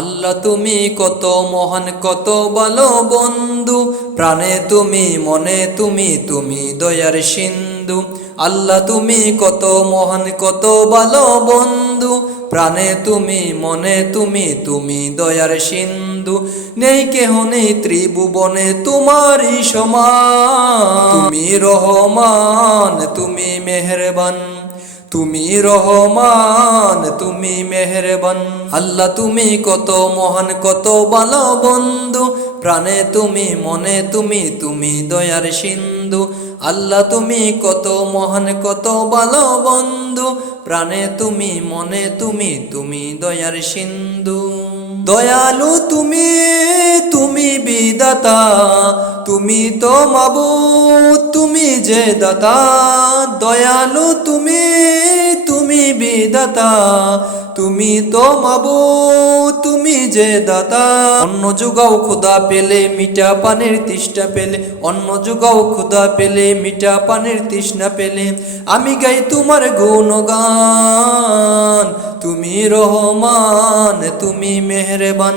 আল্লাহ তুমি কত মহান কত ভালো বন্ধু, প্রাণে তুমি মনে তুমি তুমি দয়ার সিন্ধু। আল্লাহ তুমি কত মহান কত ভালো বন্ধু, প্রাণে তুমি মনে তুমি তুমি দয়ার সিন্ধু। নেই কেহ নেই ত্রিভুবনে তোমারই সমান, তুমি রহমান তুমি মেহেরবান, তুমি রহমান তুমি মেহেরবান। আল্লাহ তুমি কত মহান কত ভালো বন্ধু, প্রাণে তুমি মনে তুমি তুমি দয়ার সিন্ধু। আল্লাহ তুমি কত মহান কত ভালো বন্ধু, প্রাণে তুমি মনে তুমি তুমি দয়ার সিন্ধু। দয়ালু তুমি তুমি বিদাতা, তুমি তো মাবুদ তুমি যে দাতা। দয়ালু তুমি তুমি বিদাতা, তুমি তো মাবুদ তুমি যে দাতা। অন্ন যুগাও ক্ষুধা পেলে মিঠা পানির তৃষ্ণা পেলে, অন্ন যুগাও ক্ষুধা পেলে মিঠা পানির তৃষ্ণা পেলে, আমি গাই তোমার গুণগান। তুমি রহমান তুমি মেহেরবান,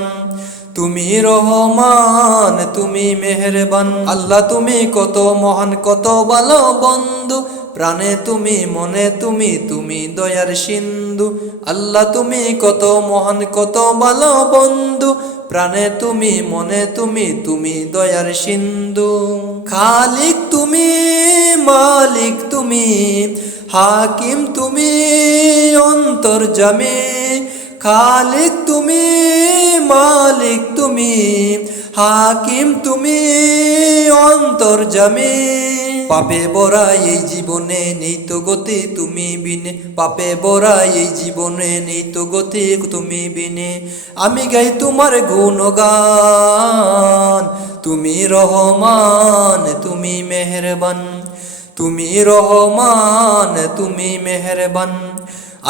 তুমি রহমান তুমি মেহেরবান। আল্লাহ তুমি কত মহান কত ভালো বন্ধু, প্রাণে তুমি মনে তুমি তুমি দয়ার সিন্ধু। আল্লাহ তুমি কত মহান কত ভালো বন্ধু, প্রাণে তুমি মনে তুমি তুমি দয়ার সিন্ধু। খালিক তুমি মালিক তুমি, হাকিম তুমি অন্তর্যামী। খালিক তুমি মালিক তুমি, হাকিম তুমি অন্তর্যামী। পাপে ভরা এই জীবনে নেই তো গতি তুমি বিনে, পাপে ভরা এই জীবনে নেই তো গতি তুমি বিনে, আমি গাই তোমার গুণগান। তুমি রহমান তুমি মেহেরবান, তুমি রহমান তুমি মেহেরবান।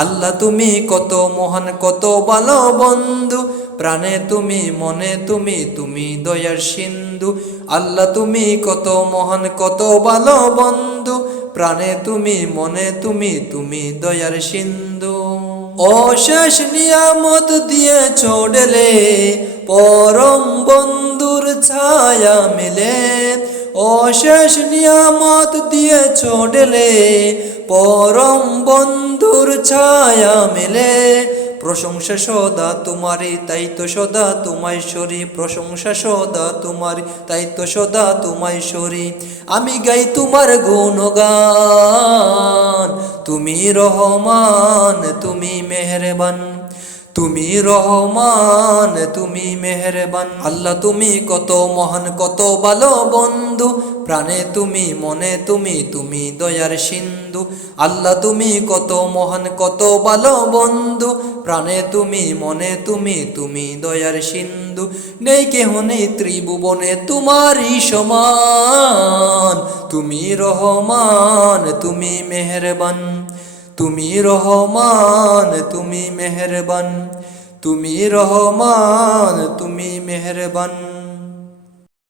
আল্লাহ তুমি কত মহান কত ভালো বন্ধু, প্রাণে তুমি মনে তুমি তুমি দয়ার সিন্ধু। আল্লাহ তুমি কত মহান কত ভালো বন্ধু, প্রাণে তুমি মনে তুমি তুমি দয়ার সিন্ধু। অশেষ নিয়ামত দিয়ে ছোড়লে পরম বন্ধুর ছায়া মিলে, অশেষ নিয়ামত দিয়ে ছোড়লে পরম বন্ধুর ছায়া মিলে। প্রশংসা সদা তোমারি তাই তো সদা তোমায় সরি, প্রশংসা সদা তোমারি তাই তো সদা তোমায় সরি, আমি গাই তোমার গুণগান। তুমি রহমান তুমি মেহেরবান, তুমি রহমান তুমি মেহেরবান। আল্লাহ তুমি কত মহান কত ভালো বন্ধু, প্রাণে তুমি মনে তুমি তুমি দয়ার সিন্ধু। আল্লাহ তুমি কত মহান কত ভালো বন্ধু, প্রাণে তুমি মনে তুমি তুমি দয়ার সিন্ধু। নেই কেহ নেই ত্রিভুবনে তোমারই সমান, তুমি রহমান তুমি মেহেরবান, তুমি রহমান তুমি মেহেরবান, তুমি রহমান তুমি মেহেরবান।